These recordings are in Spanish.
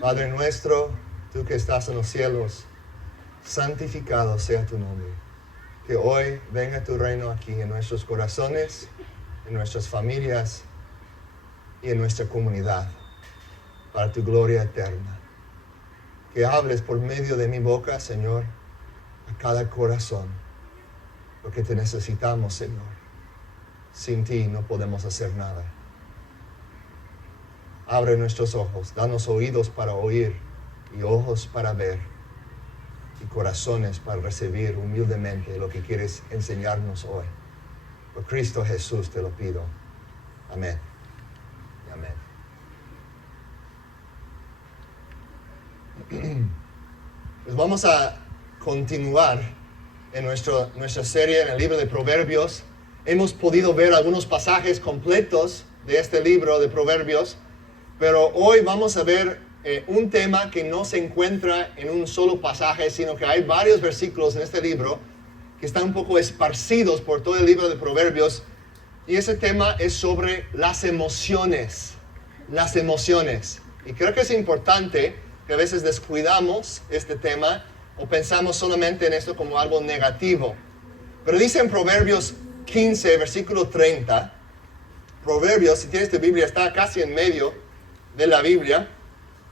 Padre nuestro, tú que estás en los cielos, santificado sea tu nombre. Que hoy venga tu reino aquí en nuestros corazones, en nuestras familias y en nuestra comunidad, para tu gloria eterna. Que hables por medio de mi boca, Señor, a cada corazón, porque te necesitamos, Señor. Sin ti no podemos hacer nada. Abre nuestros ojos, danos oídos para oír y ojos para ver y corazones para recibir humildemente lo que quieres enseñarnos hoy. Por Cristo Jesús te lo pido. Amén. Amén. Pues vamos a continuar en nuestra serie en el libro de Proverbios. Hemos podido ver algunos pasajes completos de este libro de Proverbios, pero hoy vamos a ver un tema que no se encuentra en un solo pasaje, sino que hay varios versículos en este libro que están un poco esparcidos por todo el libro de Proverbios, y ese tema es sobre las emociones. Las emociones. Y creo que es importante que a veces descuidamos este tema o pensamos solamente en esto como algo negativo. Pero dice en Proverbios 15, versículo 30, Proverbios, si tienes tu Biblia, está casi en medio de la Biblia,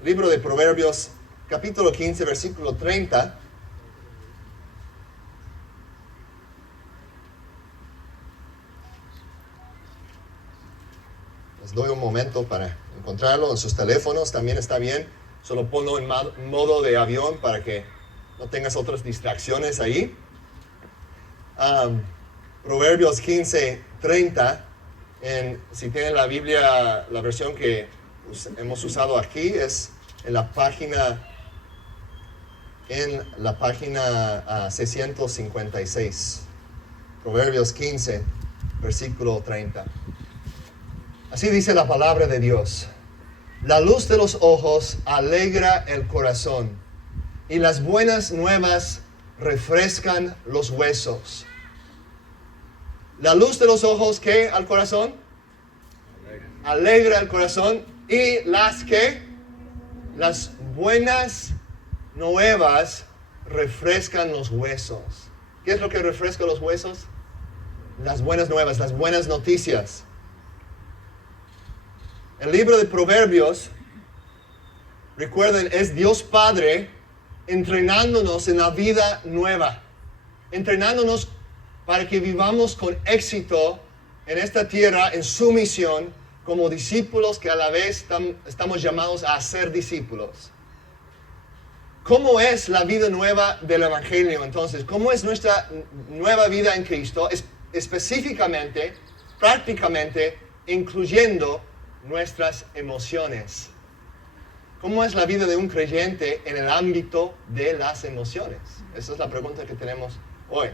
libro de Proverbios, capítulo 15, versículo 30. Les doy un momento para encontrarlo en sus teléfonos, también está bien. Solo ponlo en modo de avión para que no tengas otras distracciones ahí. Proverbios 15, 30. Si tienen la Biblia, la versión que hemos usado aquí es en la página 656. Proverbios 15, versículo 30. Así dice la palabra de Dios. La luz de los ojos alegra el corazón, y las buenas nuevas refrescan los huesos. La luz de los ojos, ¿qué al corazón? Alegra el corazón. Y las buenas nuevas refrescan los huesos. ¿Qué es lo que refresca los huesos? Las buenas nuevas, las buenas noticias. El libro de Proverbios, recuerden, es Dios Padre entrenándonos en la vida nueva, entrenándonos para que vivamos con éxito en esta tierra, en su misión, como discípulos que a la vez estamos llamados a ser discípulos. ¿Cómo es la vida nueva del Evangelio entonces? ¿Cómo es nuestra nueva vida en Cristo? Específicamente, prácticamente, incluyendo nuestras emociones. ¿Cómo es la vida de un creyente en el ámbito de las emociones? Esa es la pregunta que tenemos hoy.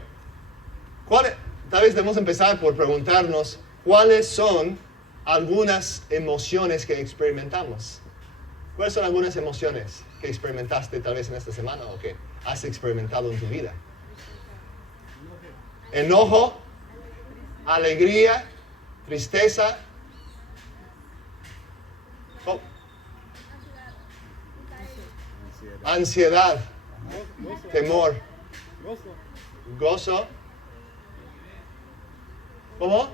Tal vez debemos empezar por preguntarnos cuáles son algunas emociones que experimentamos. ¿Cuáles son algunas emociones que experimentaste tal vez en esta semana o que has experimentado en tu vida? Enojo, alegría, tristeza, ansiedad, temor, gozo, ¿cómo?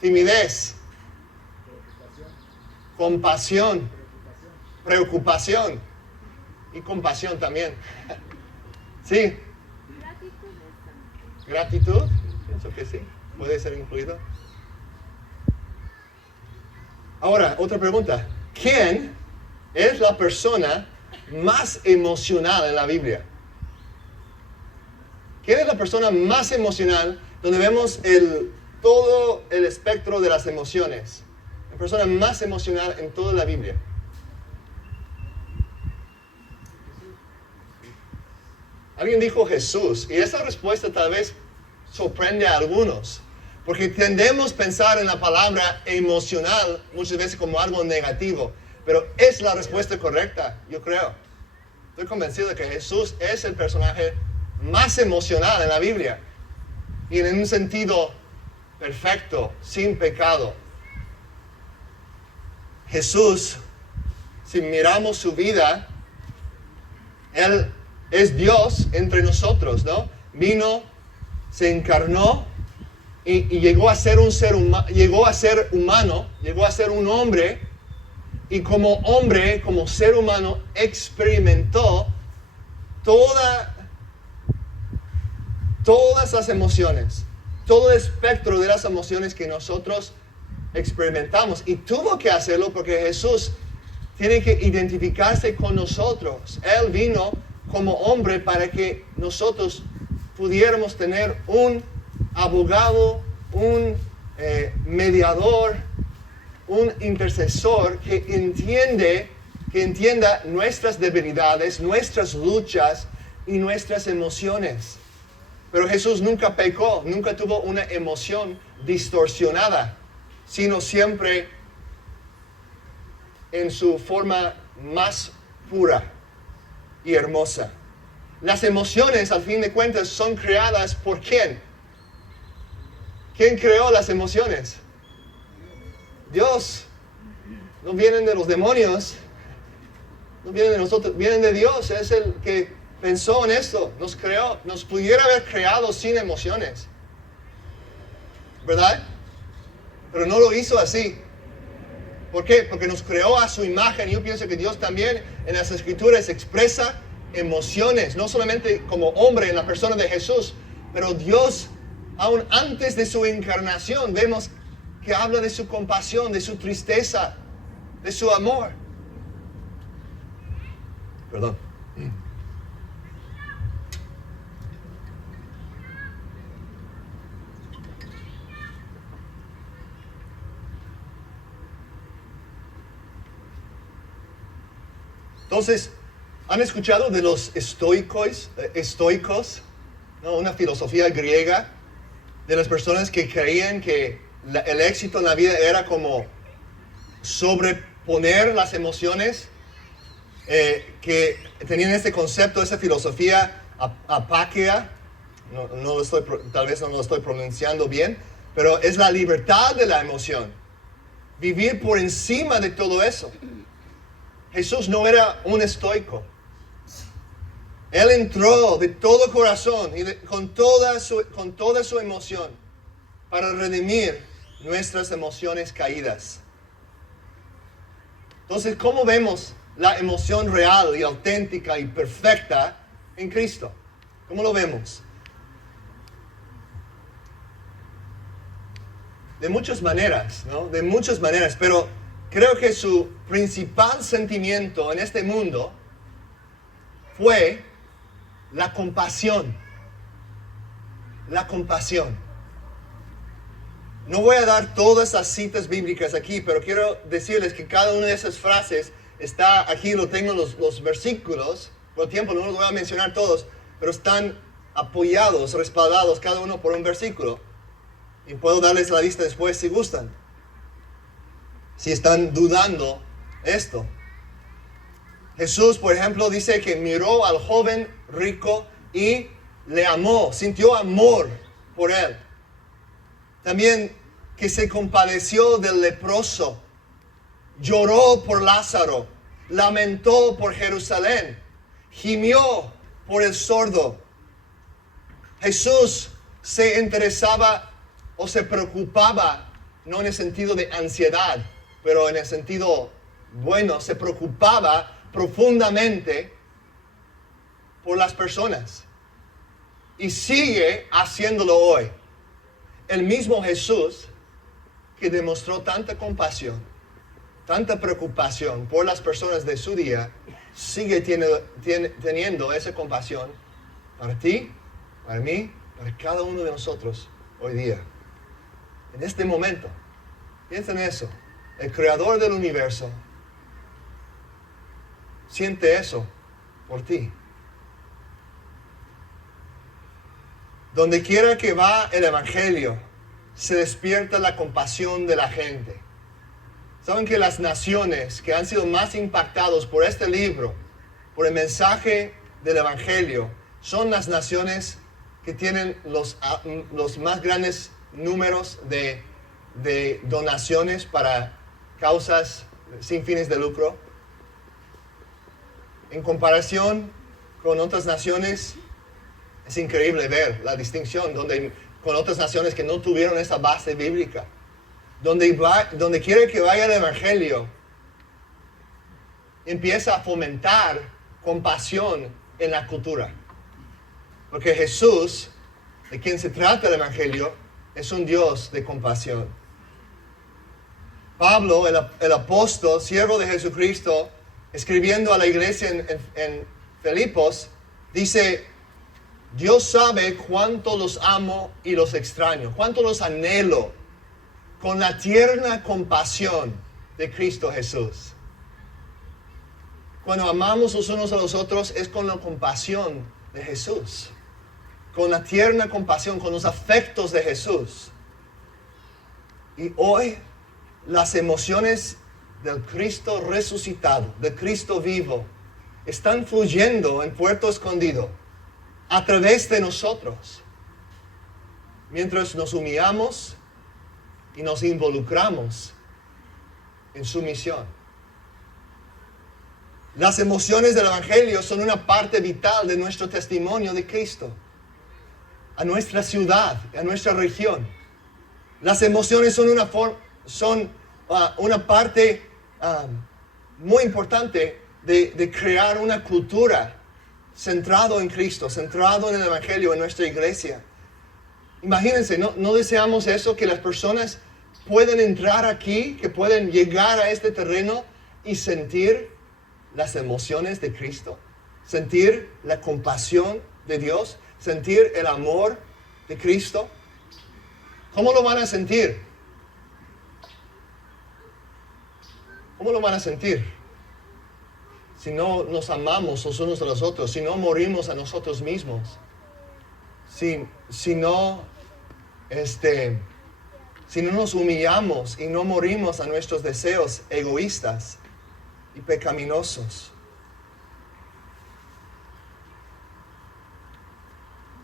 Timidez, compasión, preocupación y compasión también. Sí. Gratitud, pienso que sí, puede ser incluido. Ahora, otra pregunta. ¿Quién es la persona más emocional en la Biblia? ¿Quién es la persona más emocional donde vemos todo el espectro de las emociones? La persona más emocional en toda la Biblia. Alguien dijo Jesús, y esa respuesta tal vez sorprende a algunos, porque tendemos a pensar en la palabra emocional muchas veces como algo negativo, pero es la respuesta correcta, yo creo. Estoy convencido de que Jesús es el personaje más emocional en la Biblia, y en un sentido perfecto, sin pecado. Jesús si miramos su vida, Él es Dios entre nosotros, ¿no? Vino, se encarnó y llegó a ser llegó a ser humano, llegó a ser un hombre, y como hombre, como ser humano, experimentó todas las emociones, todo el espectro de las emociones que nosotros experimentamos. Y tuvo que hacerlo porque Jesús tiene que identificarse con nosotros. Él vino como hombre para que nosotros pudiéramos tener un abogado, un mediador, un intercesor que entienda nuestras debilidades, nuestras luchas y nuestras emociones. Pero Jesús nunca pecó, nunca tuvo una emoción distorsionada, sino siempre en su forma más pura y hermosa. Las emociones, al fin de cuentas, son creadas ¿por quién? ¿Quién creó las emociones? Dios. No vienen de los demonios, no vienen de nosotros, vienen de Dios. Es el que pensó en esto, nos creó, nos pudiera haber creado sin emociones, ¿verdad? Pero no lo hizo así. ¿Por qué? Porque nos creó a su imagen. Yo pienso que Dios también en las Escrituras expresa emociones, no solamente como hombre en la persona de Jesús, pero Dios, aún antes de su encarnación, vemos que habla de su compasión, de su tristeza, de su amor. Perdón. Entonces, ¿han escuchado de los estoicos? ¿No? Una filosofía griega de las personas que creían que el éxito en la vida era como sobreponer las emociones, que tenían este concepto, esa filosofía apáquea. Tal vez no lo estoy pronunciando bien, pero es la libertad de la emoción. Vivir por encima de todo eso. Jesús no era un estoico. Él entró de todo corazón y con toda su emoción para redimir nuestras emociones caídas. Entonces, ¿cómo vemos la emoción real y auténtica y perfecta en Cristo? ¿Cómo lo vemos? De muchas maneras, ¿no? De muchas maneras, pero creo que su principal sentimiento en este mundo fue la compasión. La compasión. No voy a dar todas las citas bíblicas aquí, pero quiero decirles que cada una de esas frases está aquí, lo tengo los versículos. Por el tiempo no los voy a mencionar todos, pero están apoyados, respaldados cada uno por un versículo. Y puedo darles la lista después si gustan. Si están dudando esto. Jesús, por ejemplo, dice que miró al joven rico y le amó, sintió amor por él. También que se compadeció del leproso, lloró por Lázaro, lamentó por Jerusalén, gimió por el sordo. Jesús se interesaba o se preocupaba, no en el sentido de ansiedad, pero en el sentido bueno, se preocupaba profundamente por las personas. Y sigue haciéndolo hoy. El mismo Jesús que demostró tanta compasión, tanta preocupación por las personas de su día, sigue teniendo esa compasión para ti, para mí, para cada uno de nosotros hoy día. En este momento, piensa en eso. El creador del universo siente eso por ti. Donde quiera que va el evangelio, se despierta la compasión de la gente. Saben que las naciones que han sido más impactados por este libro, por el mensaje del evangelio, son las naciones que tienen los más grandes números de donaciones para causas sin fines de lucro. en comparación con otras naciones, es increíble ver la distinción con otras naciones que no tuvieron esa base bíblica. Donde quiere que vaya el Evangelio, empieza a fomentar compasión en la cultura. Porque Jesús, de quien se trata el Evangelio, es un Dios de compasión. Pablo, el apóstol, siervo de Jesucristo, escribiendo a la iglesia en Filipos, dice: Dios sabe cuánto los amo y los extraño, cuánto los anhelo con la tierna compasión de Cristo Jesús. Cuando amamos los unos a los otros es con la compasión de Jesús, con la tierna compasión, con los afectos de Jesús. Y hoy las emociones del Cristo resucitado, del Cristo vivo, están fluyendo en Puerto Escondido a través de nosotros, mientras nos humillamos y nos involucramos en su misión. Las emociones del Evangelio son una parte vital de nuestro testimonio de Cristo, a nuestra ciudad, a nuestra región. Las emociones son una parte muy importante de crear una cultura centrado en Cristo, centrado en el Evangelio, en nuestra iglesia. Imagínense, ¿no deseamos eso? Que las personas puedan entrar aquí, que puedan llegar a este terreno y sentir las emociones de Cristo, sentir la compasión de Dios, sentir el amor de Cristo. ¿Cómo lo van a sentir? ¿Cómo lo van a sentir? Si no nos amamos los unos a los otros, si no morimos a nosotros mismos, si no nos humillamos y no morimos a nuestros deseos egoístas y pecaminosos.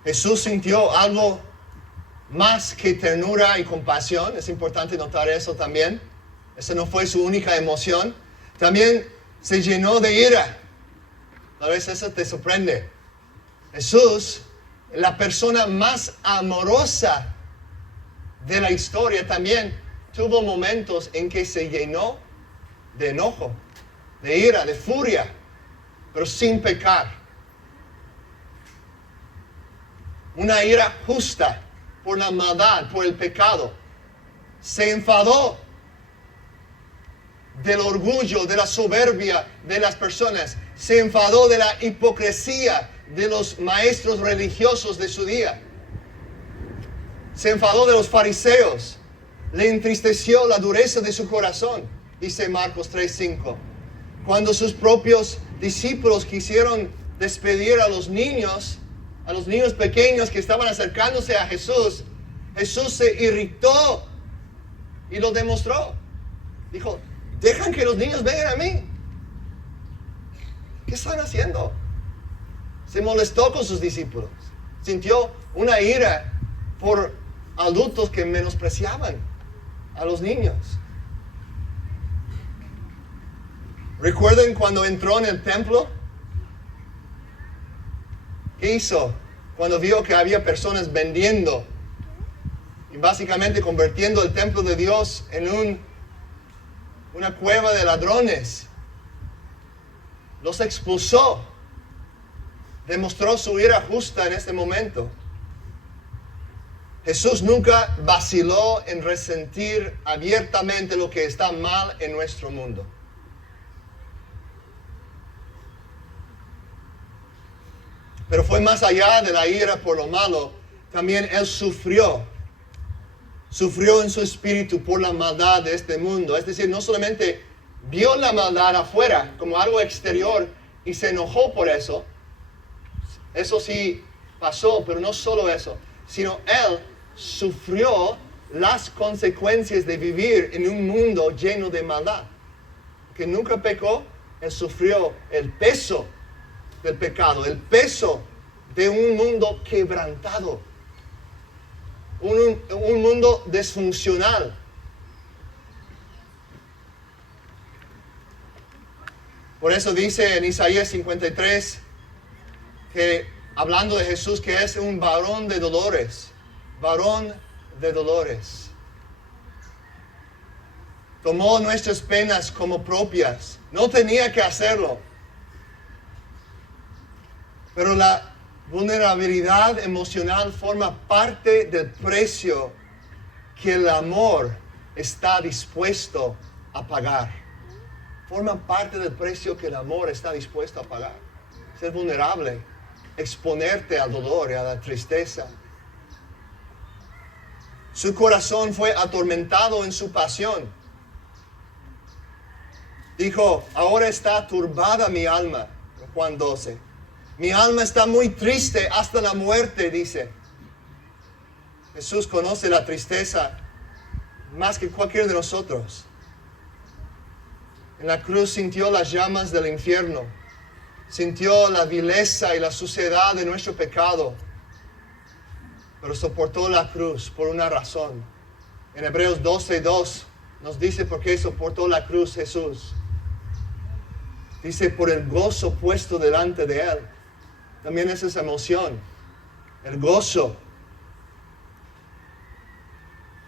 Jesús sintió algo más que ternura y compasión. Es importante notar eso también. Esa no fue su única emoción. También se llenó de ira. Tal vez eso te sorprende. Jesús, la persona más amorosa de la historia, también tuvo momentos en que se llenó de enojo, de ira, de furia, pero sin pecar. Una ira justa por la maldad, por el pecado. Se enfadó del orgullo, de la soberbia de las personas. Se enfadó de la hipocresía de los maestros religiosos de su día. Se enfadó de los fariseos. Le entristeció la dureza de su corazón, dice Marcos 3:5. Cuando sus propios discípulos quisieron despedir a los niños pequeños que estaban acercándose a Jesús, Jesús se irritó y lo demostró. Dijo: dejan que los niños vengan a mí. ¿Qué están haciendo? Se molestó con sus discípulos. Sintió una ira por adultos que menospreciaban a los niños. ¿Recuerdan cuando entró en el templo? ¿Qué hizo? Cuando vio que había personas vendiendo y básicamente convirtiendo el templo de Dios en una cueva de ladrones. Los expulsó. Demostró su ira justa en este momento. Jesús nunca vaciló en resentir abiertamente lo que está mal en nuestro mundo. Pero fue más allá de la ira por lo malo. También Él sufrió en su espíritu por la maldad de este mundo. Es decir, no solamente vio la maldad afuera como algo exterior y se enojó por eso. Eso sí pasó, pero no solo eso, sino Él sufrió las consecuencias de vivir en un mundo lleno de maldad. Que nunca pecó, Él sufrió el peso del pecado, el peso de un mundo quebrantado, un mundo disfuncional. Por eso dice en Isaías 53 que, hablando de Jesús, que es un varón de dolores. Varón de dolores. Tomó nuestras penas como propias. No tenía que hacerlo. Pero la vulnerabilidad emocional forma parte del precio que el amor está dispuesto a pagar. Forma parte del precio que el amor está dispuesto a pagar. Ser vulnerable, exponerte al dolor y a la tristeza. Su corazón fue atormentado en su pasión. Dijo, ahora está turbada mi alma, Juan 12. Mi alma está muy triste hasta la muerte, dice. Jesús conoce la tristeza más que cualquiera de nosotros. En la cruz sintió las llamas del infierno. Sintió la vileza y la suciedad de nuestro pecado. Pero soportó la cruz por una razón. En Hebreos 12:2 nos dice por qué soportó la cruz Jesús. Dice, por el gozo puesto delante de él. También es esa emoción. El gozo.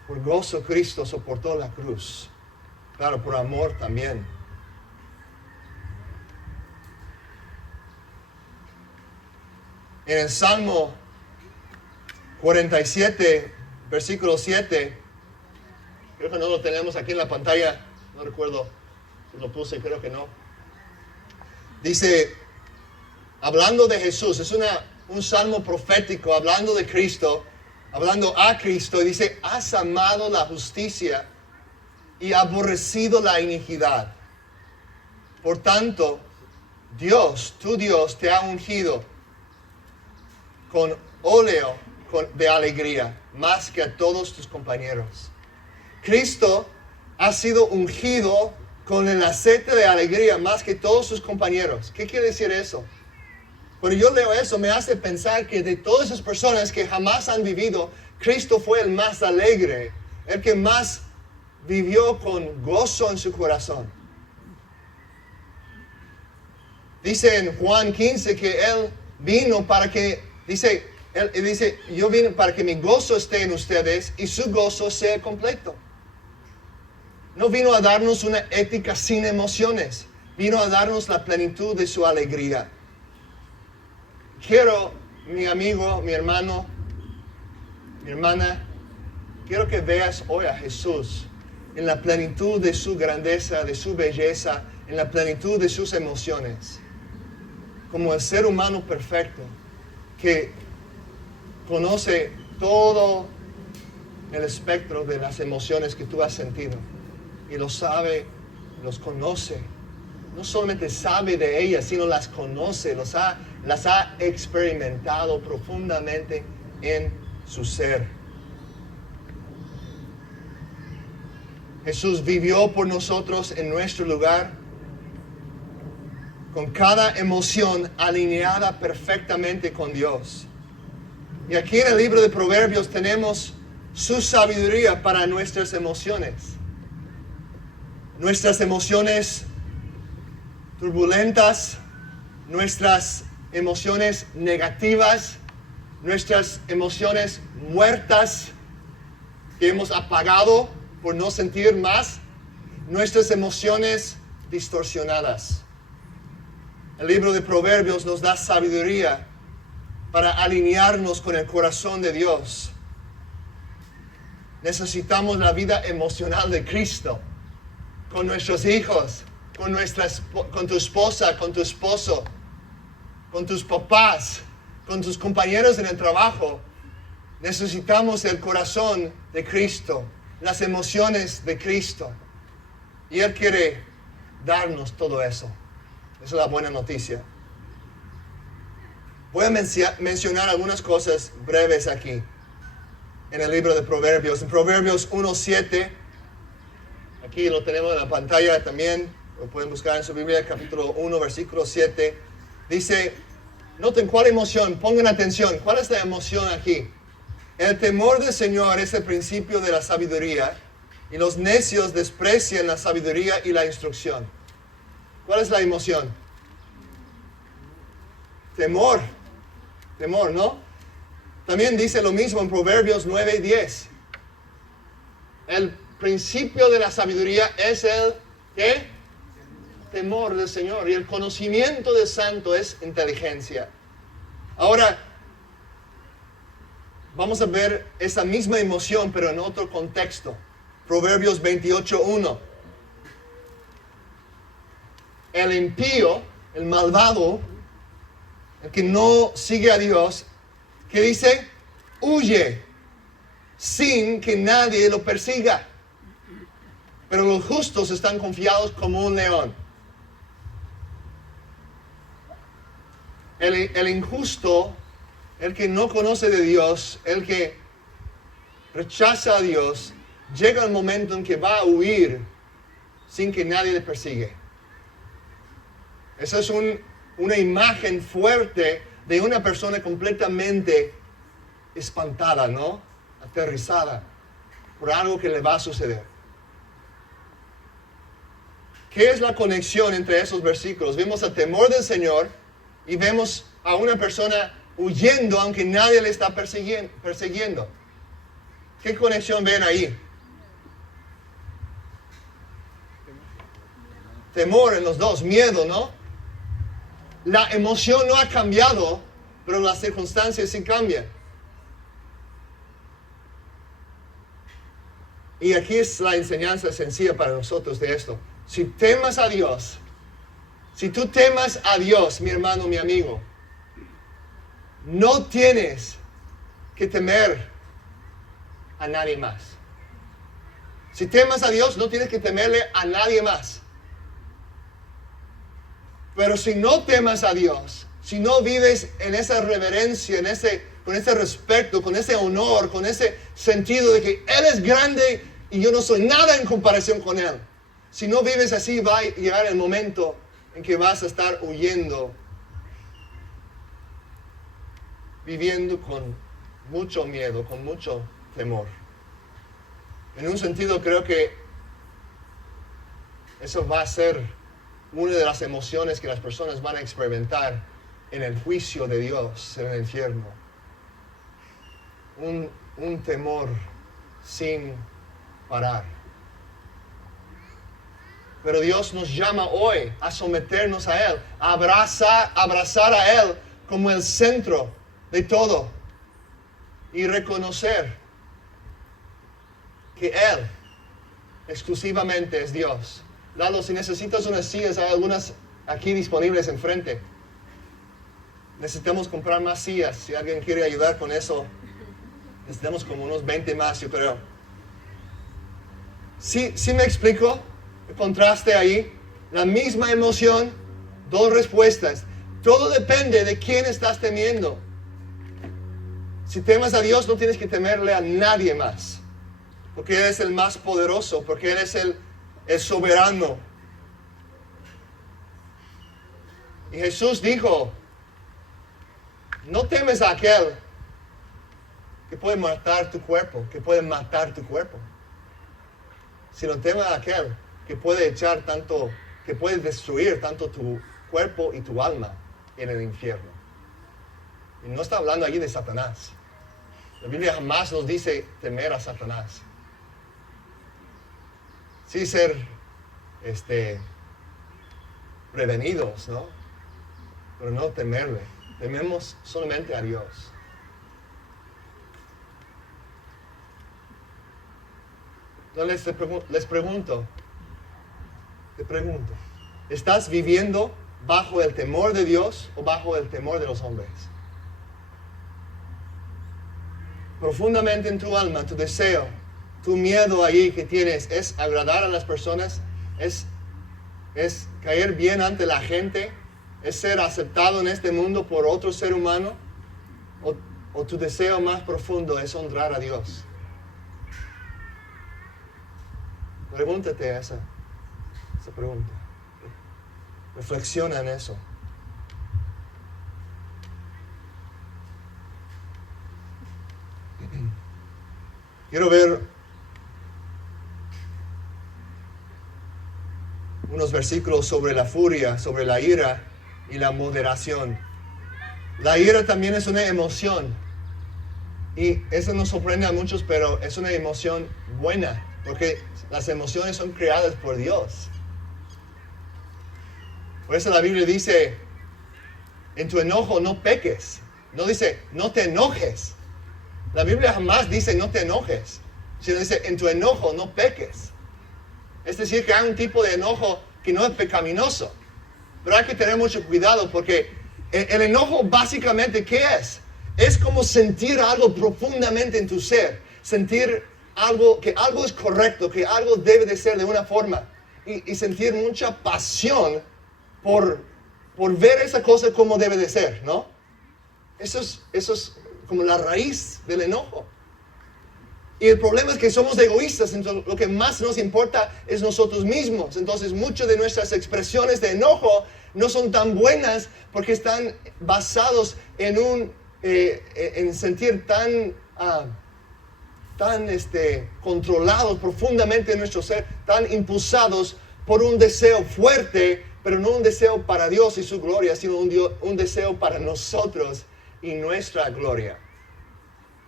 Por gozo Cristo soportó la cruz. Claro, por amor también. En el Salmo 47, versículo 7, creo que no lo tenemos aquí en la pantalla, no recuerdo si lo puse, creo que no. Dice, hablando de Jesús, es un salmo profético, hablando de Cristo, hablando a Cristo, y dice, has amado la justicia y aborrecido la iniquidad. Por tanto, Dios, tu Dios, te ha ungido con óleo de alegría, más que a todos tus compañeros. Cristo ha sido ungido con el aceite de alegría, más que todos sus compañeros. ¿Qué quiere decir eso? Cuando yo leo eso, me hace pensar que de todas esas personas que jamás han vivido, Cristo fue el más alegre, el que más vivió con gozo en su corazón. Dice en Juan 15 que Él vino para que, Él dice, yo vine para que mi gozo esté en ustedes y su gozo sea completo. No vino a darnos una ética sin emociones, vino a darnos la plenitud de su alegría. Quiero, mi amigo, mi hermano, mi hermana, quiero que veas hoy a Jesús en la plenitud de su grandeza, de su belleza, en la plenitud de sus emociones. Como el ser humano perfecto que conoce todo el espectro de las emociones que tú has sentido y lo sabe, los conoce. No solamente sabe de ellas, sino las conoce, las ha experimentado profundamente en su ser. Jesús vivió por nosotros en nuestro lugar, con cada emoción alineada perfectamente con Dios. Y aquí en el libro de Proverbios tenemos su sabiduría para nuestras emociones. Nuestras emociones turbulentas, nuestras emociones negativas, nuestras emociones muertas que hemos apagado por no sentir más, nuestras emociones distorsionadas. El libro de Proverbios nos da sabiduría para alinearnos con el corazón de Dios. Necesitamos la vida emocional de Cristo, con nuestros hijos, con tu esposa, con tu esposo, con tus papás, con tus compañeros en el trabajo. Necesitamos el corazón de Cristo, las emociones de Cristo. Y Él quiere darnos todo eso. Esa es la buena noticia. Voy a mencionar algunas cosas breves aquí en el libro de Proverbios. En Proverbios 1:7, aquí lo tenemos en la pantalla también, lo pueden buscar en su Biblia, capítulo 1, versículo 7. Dice, noten cuál emoción, pongan atención, ¿cuál es la emoción aquí? El temor del Señor es el principio de la sabiduría, y los necios desprecian la sabiduría y la instrucción. ¿Cuál es la emoción? Temor. Temor, ¿no? También dice lo mismo en Proverbios 9:10. El principio de la sabiduría es el, ¿qué? Temor del Señor. Y el conocimiento del santo es inteligencia. Ahora, vamos a ver esa misma emoción, pero en otro contexto. Proverbios 28:1. El impío, el malvado, el que no sigue a Dios, ¿qué dice? Huye sin que nadie lo persiga. Pero los justos están confiados como un león. El injusto, el que no conoce de Dios, el que rechaza a Dios, llega el momento en que va a huir sin que nadie le persigue. Esa es una imagen fuerte de una persona completamente espantada, ¿no? Aterrizada por algo que le va a suceder. ¿Qué es la conexión entre esos versículos? Vemos el temor del Señor y vemos a una persona huyendo aunque nadie le está persiguiendo. ¿Qué conexión ven ahí? Temor en los dos, miedo, ¿no? La emoción no ha cambiado, pero las circunstancias sí cambian. Y aquí es la enseñanza sencilla para nosotros de esto. Si temas a Dios, si tú temas a Dios, mi hermano, mi amigo, no tienes que temer a nadie más. Si temas a Dios, no tienes que temerle a nadie más. Pero si no temas a Dios, si no vives en esa reverencia, con ese respeto, con ese honor, con ese sentido de que Él es grande y yo no soy nada en comparación con Él. Si no vives así, va a llegar el momento en que vas a estar huyendo, viviendo con mucho miedo, con mucho temor. En un sentido, creo que eso va a ser una de las emociones que las personas van a experimentar en el juicio de Dios, en el infierno. Un temor sin parar. Pero Dios nos llama hoy a someternos a Él, a abrazar a Él como el centro de todo y reconocer que Él exclusivamente es Dios. Lalo, si necesitas unas sillas, hay algunas aquí disponibles enfrente. Necesitamos comprar más sillas. Si alguien quiere ayudar con eso, necesitamos como unos 20 más, yo creo. ¿Sí me explico? El contraste ahí. La misma emoción, dos respuestas. Todo depende de quién estás temiendo. Si temes a Dios, no tienes que temerle a nadie más. Porque Él es el más poderoso, porque Él es el soberano. Y Jesús dijo, no temes a aquel que puede matar tu cuerpo, sino temes a aquel que puede que puede destruir tanto tu cuerpo y tu alma en el infierno. Y no está hablando allí de Satanás. La Biblia jamás nos dice temer a Satanás. Sí ser prevenidos, ¿no? Pero no temerle. Tememos solamente a Dios. Entonces te pregunto, ¿estás viviendo bajo el temor de Dios o bajo el temor de los hombres? Profundamente en tu alma, tu deseo, tu miedo ahí que tienes, ¿es agradar a las personas? ¿Es caer bien ante la gente? ¿Es ser aceptado en este mundo por otro ser humano? ¿O tu deseo más profundo es honrar a Dios? Pregúntate esa pregunta. Reflexiona en eso. Quiero ver unos versículos sobre la furia, sobre la ira y la moderación. La ira también es una emoción. Y eso nos sorprende a muchos, pero es una emoción buena, porque las emociones son creadas por Dios. Por eso la Biblia dice, en tu enojo no peques. No dice, no te enojes. La Biblia jamás dice, no te enojes. Sino dice, en tu enojo no peques. Es decir, que hay un tipo de enojo que no es pecaminoso. Pero hay que tener mucho cuidado porque el enojo básicamente, ¿qué es? Es como sentir algo profundamente en tu ser. Sentir algo, que algo es correcto, que algo debe de ser de una forma. Y sentir mucha pasión por ver esa cosa como debe de ser, ¿no? Eso es como la raíz del enojo. Y el problema es que somos egoístas, entonces lo que más nos importa es nosotros mismos. Entonces muchas de nuestras expresiones de enojo no son tan buenas porque están basados en sentir tan controlados profundamente en nuestro ser, tan impulsados por un deseo fuerte, pero no un deseo para Dios y su gloria, sino un deseo para nosotros y nuestra gloria,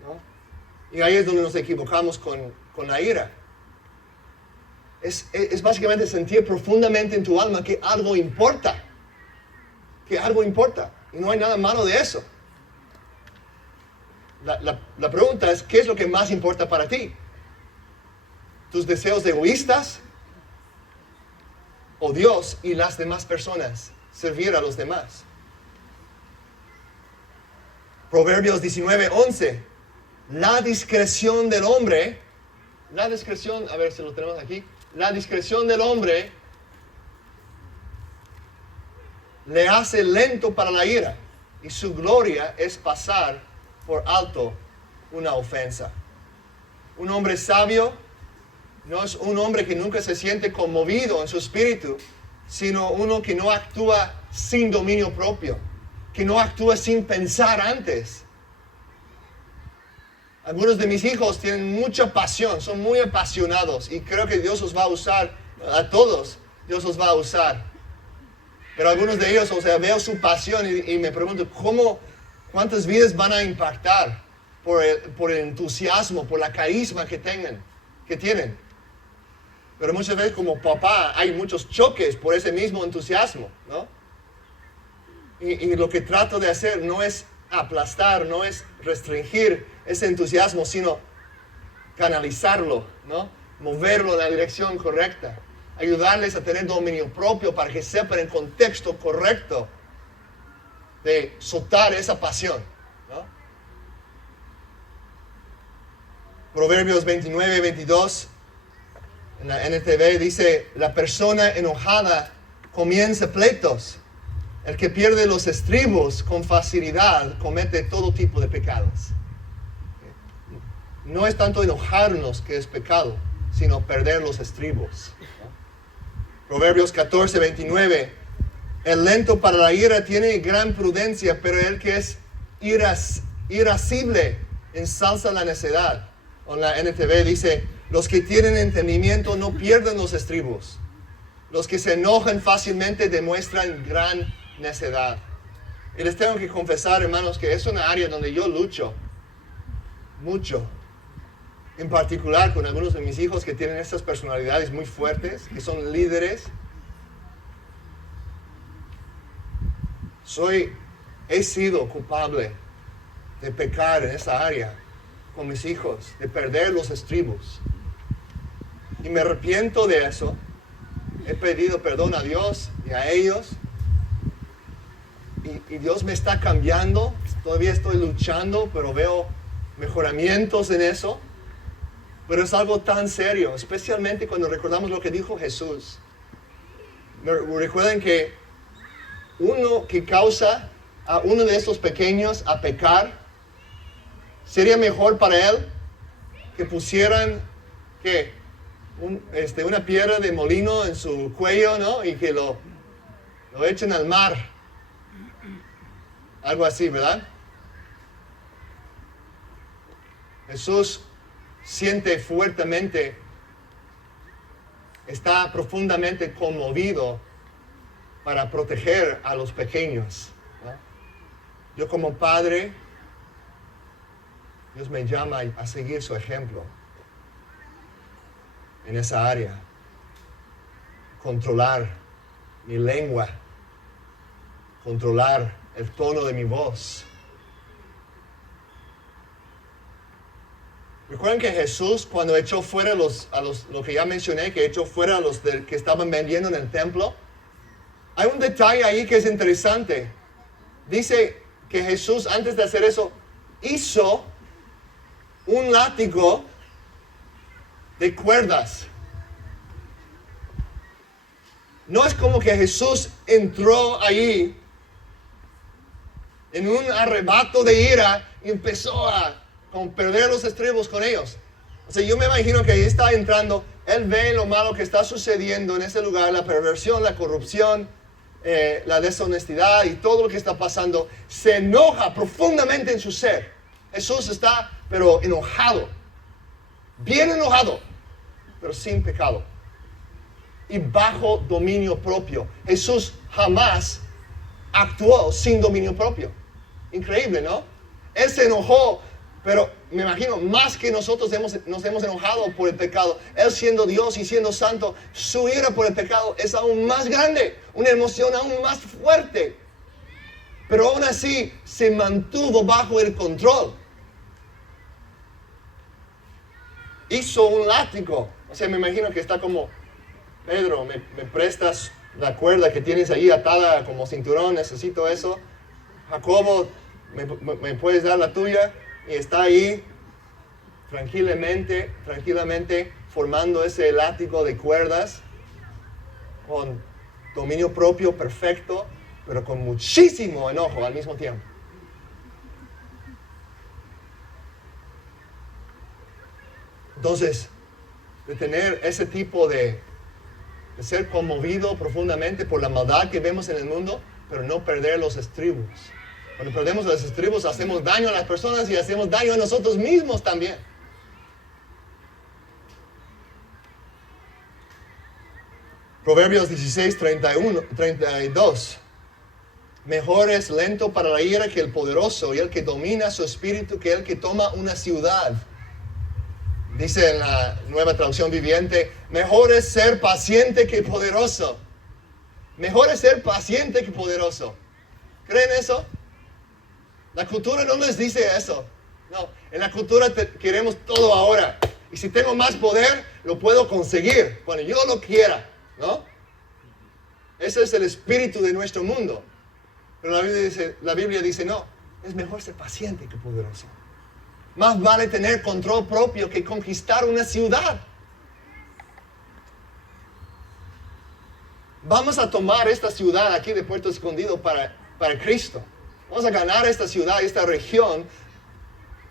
¿no? Y ahí es donde nos equivocamos con la ira. Es básicamente sentir profundamente en tu alma que algo importa. Que algo importa. Y no hay nada malo de eso. La pregunta es, ¿qué es lo que más importa para ti? ¿Tus deseos egoístas? ¿O Dios y las demás personas? Servir a los demás. Proverbios 19:11. La discreción del hombre, a ver si lo tenemos aquí, la discreción del hombre le hace lento para la ira y su gloria es pasar por alto una ofensa. Un hombre sabio no es un hombre que nunca se siente conmovido en su espíritu, sino uno que no actúa sin dominio propio, que no actúa sin pensar antes. Algunos de mis hijos tienen mucha pasión, son muy apasionados y creo que Dios los va a usar, a todos Dios los va a usar. Pero algunos de ellos, veo su pasión y me pregunto, ¿cuántas vidas van a impactar por el entusiasmo, por la carisma que tienen? Pero muchas veces como papá hay muchos choques por ese mismo entusiasmo, ¿no? Y lo que trato de hacer no es aplastar, no es restringir ese entusiasmo, sino canalizarlo, ¿no? Moverlo en la dirección correcta. Ayudarles a tener dominio propio para que sepan el contexto correcto de soltar esa pasión, ¿no? Proverbios 29:22 en la NTV dice, la persona enojada comienza pleitos. El que pierde los estribos con facilidad comete todo tipo de pecados. No es tanto enojarnos que es pecado, sino perder los estribos. Proverbios 14:29. El lento para la ira tiene gran prudencia, pero el que es irascible ensalza la necedad. O la NTV dice, los que tienen entendimiento no pierden los estribos. Los que se enojan fácilmente demuestran gran necedad. Y les tengo que confesar, hermanos, que es una área donde yo lucho mucho. En particular con algunos de mis hijos que tienen estas personalidades muy fuertes, que son líderes. He sido culpable de pecar en esa área con mis hijos, de perder los estribos. Y me arrepiento de eso. He pedido perdón a Dios y a ellos. Y Dios me está cambiando. Todavía estoy luchando, pero veo mejoramientos en eso. Pero es algo tan serio, especialmente cuando recordamos lo que dijo Jesús. Recuerden que uno que causa a uno de estos pequeños a pecar, sería mejor para él que pusieran una piedra de molino en su cuello, ¿no? Y que lo echen al mar. Algo así, ¿verdad? Jesús siente fuertemente está profundamente conmovido para proteger a los pequeños, ¿no? Yo como padre, Dios me llama a seguir su ejemplo en esa área. Controlar mi lengua, controlar el tono de mi voz. Recuerden que Jesús, cuando echó fuera lo que ya mencioné, que echó fuera a los que estaban vendiendo en el templo, hay un detalle ahí que es interesante. Dice que Jesús, antes de hacer eso, hizo un látigo de cuerdas. No es como que Jesús entró ahí en un arrebato de ira y empezó a perder los estribos con ellos. O sea, yo me imagino que ahí está entrando, él ve lo malo que está sucediendo en ese lugar, la perversión, la corrupción, la deshonestidad y todo lo que está pasando. Se enoja profundamente en su ser. Jesús está, pero enojado, bien enojado, pero sin pecado y bajo dominio propio. Jesús jamás actuó sin dominio propio. Increíble, ¿no? Él se enojó, pero me imagino más que nosotros nos hemos enojado por el pecado. Él siendo Dios y siendo santo, su ira por el pecado es aún más grande, una emoción aún más fuerte. Pero aún así se mantuvo bajo el control. Hizo un látigo. O sea, me imagino que está como, Pedro, ¿me prestas la cuerda que tienes ahí atada como cinturón? Necesito eso. Jacobo, ¿me puedes dar la tuya? Y está ahí tranquilamente formando ese látigo de cuerdas con dominio propio perfecto, pero con muchísimo enojo al mismo tiempo. Entonces, de tener ese tipo de ser conmovido profundamente por la maldad que vemos en el mundo, pero no perder los estribos. Cuando perdemos los estribos, hacemos daño a las personas y hacemos daño a nosotros mismos también. Proverbios 16, 32. Mejor es lento para la ira que el poderoso, y el que domina su espíritu que el que toma una ciudad. Dice en la Nueva Traducción Viviente, mejor es ser paciente que poderoso. Mejor es ser paciente que poderoso. ¿Creen eso? La cultura no les dice eso. No, en la cultura queremos todo ahora. Y si tengo más poder, lo puedo conseguir cuando yo lo quiera, ¿no? Ese es el espíritu de nuestro mundo. Pero la Biblia dice, no, es mejor ser paciente que poderoso. Más vale tener control propio que conquistar una ciudad. Vamos a tomar esta ciudad aquí de Puerto Escondido para Cristo. Vamos a ganar esta ciudad, esta región,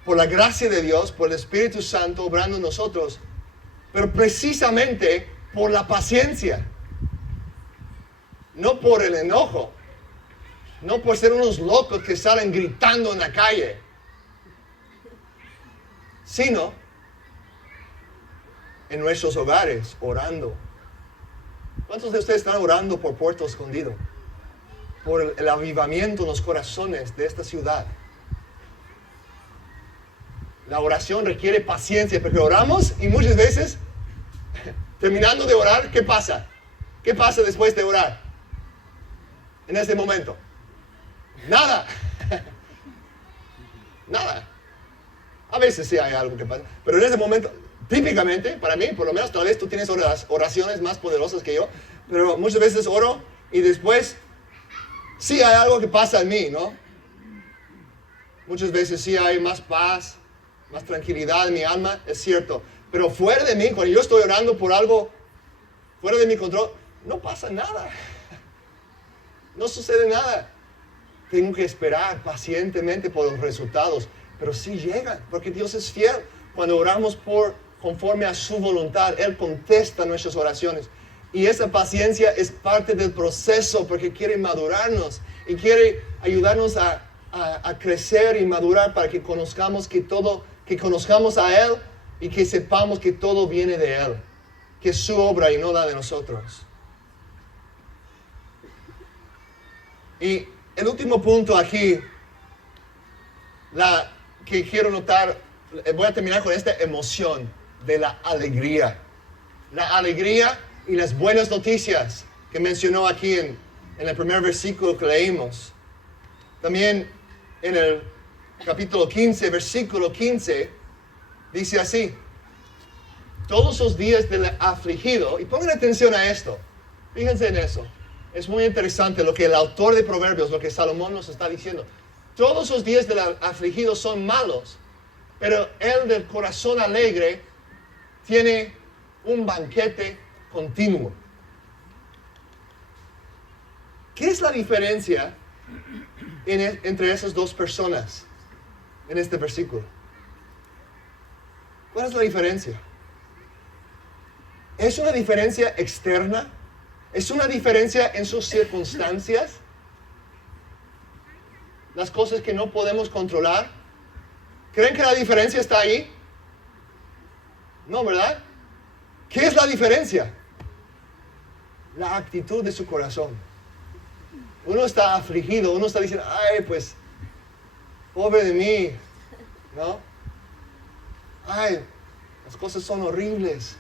por la gracia de Dios, por el Espíritu Santo obrando en nosotros, pero precisamente por la paciencia, no por el enojo, no por ser unos locos que salen gritando en la calle, sino en nuestros hogares, orando. ¿Cuántos de ustedes están orando por Puerto Escondido? Por el avivamiento en los corazones de esta ciudad. La oración requiere paciencia, porque oramos y muchas veces, terminando de orar, ¿qué pasa? ¿Qué pasa después de orar? En ese momento. Nada. Nada. A veces sí hay algo que pasa, pero en ese momento, típicamente, para mí, por lo menos, tal vez tú tienes oraciones más poderosas que yo, pero muchas veces oro y después sí hay algo que pasa en mí, ¿no? Muchas veces sí hay más paz, más tranquilidad en mi alma, es cierto. Pero fuera de mí, cuando yo estoy orando por algo fuera de mi control, no pasa nada. No sucede nada. Tengo que esperar pacientemente por los resultados, pero sí llegan, porque Dios es fiel. Cuando oramos conforme a su voluntad, Él contesta nuestras oraciones. Y esa paciencia es parte del proceso, porque quiere madurarnos y quiere ayudarnos a crecer y madurar para que conozcamos a Él y que sepamos que todo viene de Él. que es su obra y no la de nosotros. Y el último punto aquí, que quiero notar, voy a terminar con esta emoción de la alegría. La alegría y las buenas noticias que mencionó aquí en el primer versículo que leímos. También en el capítulo 15, versículo 15, dice así: todos los días del afligido, y pongan atención a esto, fíjense en eso, es muy interesante lo que el autor de Proverbios, lo que Salomón nos está diciendo. Todos los días del afligido son malos, pero el del corazón alegre tiene un banquete continuo. ¿Qué es la diferencia entre esas dos personas en este versículo? ¿Cuál es la diferencia? ¿Es una diferencia externa? ¿Es una diferencia en sus circunstancias? Las cosas que no podemos controlar. ¿Creen que la diferencia está ahí? No, ¿verdad? ¿Qué es la diferencia? La actitud de su corazón. Uno está afligido, uno está diciendo, ay, pues, pobre de mí, ¿no? Ay, las cosas son horribles.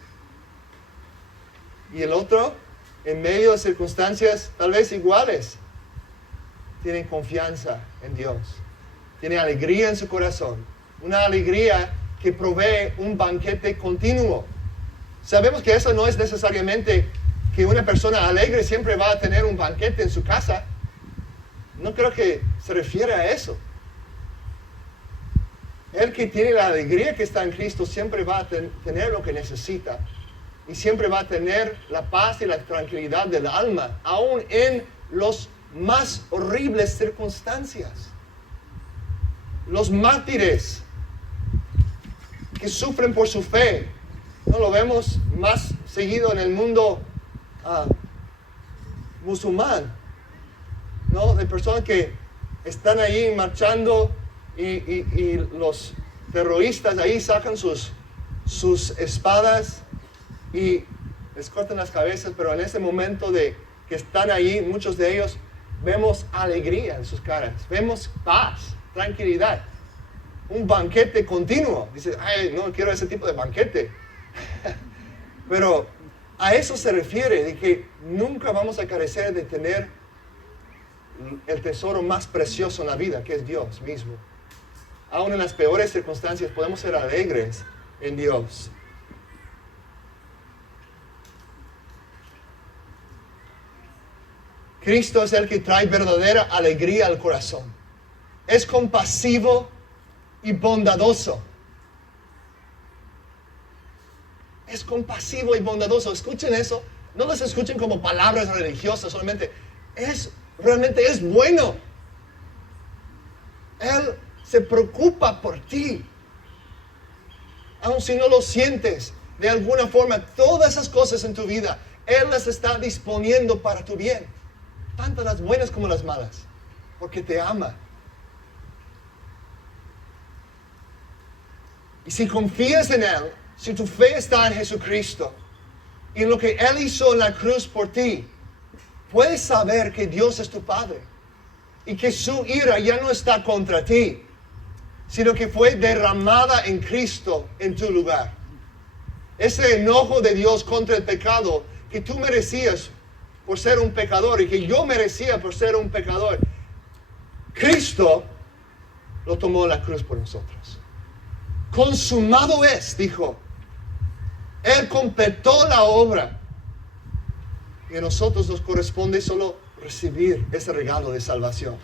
Y el otro, en medio de circunstancias tal vez iguales, tiene confianza en Dios. Tiene alegría en su corazón. Una alegría que provee un banquete continuo. Sabemos que eso no es necesariamente que una persona alegre siempre va a tener un banquete en su casa. No creo que se refiere a eso. El que tiene la alegría que está en Cristo siempre va a tener lo que necesita. Y siempre va a tener la paz y la tranquilidad del alma, aún en los más horribles circunstancias. Los mártires que sufren por su fe, no lo vemos más seguido en el mundo musulmán, ¿no? De personas que están ahí marchando y los terroristas ahí sacan sus espadas y les cortan las cabezas, pero en ese momento de que están ahí, muchos de ellos, vemos alegría en sus caras, vemos paz, tranquilidad, un banquete continuo. Dices, ay, no quiero ese tipo de banquete. Pero a eso se refiere, de que nunca vamos a carecer de tener el tesoro más precioso en la vida, que es Dios mismo. Aún en las peores circunstancias podemos ser alegres en Dios. Cristo es el que trae verdadera alegría al corazón. Es compasivo y bondadoso. Es compasivo y bondadoso. Escuchen eso. No los escuchen como palabras religiosas solamente. Realmente es bueno. Él se preocupa por ti. Aun si no lo sientes, de alguna forma, todas esas cosas en tu vida, Él las está disponiendo para tu bien. Tanto las buenas como las malas. Porque te ama. Y si confías en Él, si tu fe está en Jesucristo y en lo que Él hizo en la cruz por ti, puedes saber que Dios es tu Padre y que su ira ya no está contra ti, sino que fue derramada en Cristo en tu lugar. Ese enojo de Dios contra el pecado que tú merecías por ser un pecador y que yo merecía por ser un pecador, Cristo lo tomó en la cruz por nosotros. Consumado es, dijo. Él completó la obra. Y a nosotros nos corresponde solo recibir ese regalo de salvación.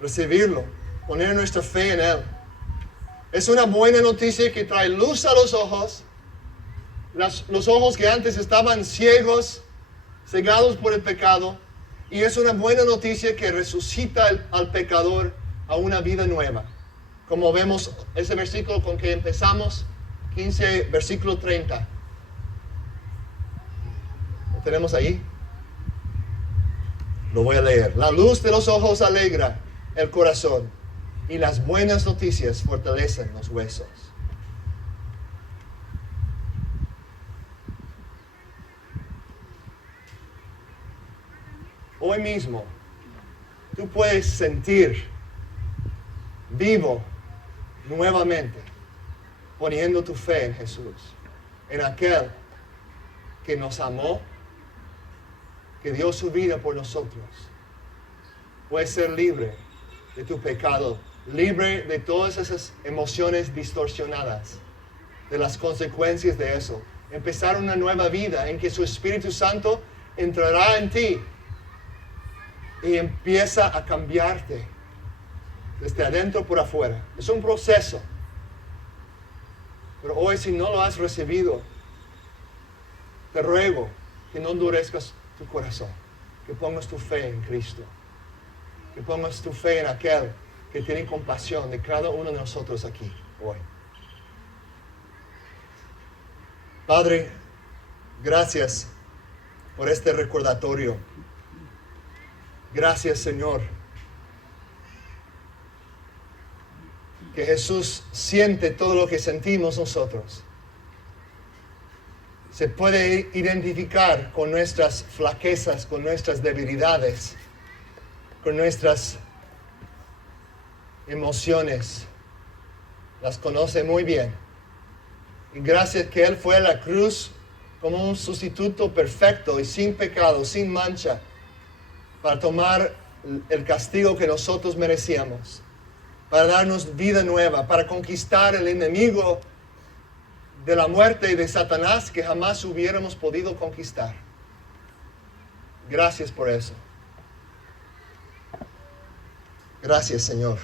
Recibirlo, poner nuestra fe en Él. Es una buena noticia que trae luz a los ojos. Los ojos que antes estaban ciegos, cegados por el pecado. Y es una buena noticia que resucita al pecador a una vida nueva. Como vemos ese versículo con que empezamos, 15, versículo 30. ¿Lo tenemos ahí? Lo voy a leer. La luz de los ojos alegra el corazón y las buenas noticias fortalecen los huesos. hoy mismo tú puedes sentir vivo nuevamente, poniendo tu fe en Jesús, en aquel que nos amó, que dio su vida por nosotros. Puedes ser libre de tu pecado, libre de todas esas emociones distorsionadas, de las consecuencias de eso. Empezar una nueva vida en que su Espíritu Santo entrará en ti y empieza a cambiarte desde adentro por afuera. Es un proceso. Pero hoy, si no lo has recibido, te ruego que no endurezcas tu corazón, que pongas tu fe en Cristo, que pongas tu fe en aquel que tiene compasión de cada uno de nosotros aquí hoy. Padre, gracias por este recordatorio. Gracias, Señor, que Jesús siente todo lo que sentimos nosotros. Se puede identificar con nuestras flaquezas, con nuestras debilidades, con nuestras emociones. Las conoce muy bien. Y gracias que Él fue a la cruz como un sustituto perfecto y sin pecado, sin mancha, para tomar el castigo que nosotros merecíamos, para darnos vida nueva, para conquistar el enemigo de la muerte y de Satanás que jamás hubiéramos podido conquistar. Gracias por eso. Gracias, Señor.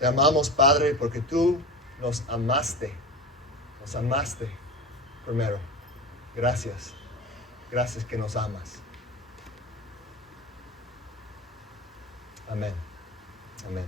Te amamos, Padre, porque tú nos amaste primero. Gracias. Gracias que nos amas. Amén. Amén.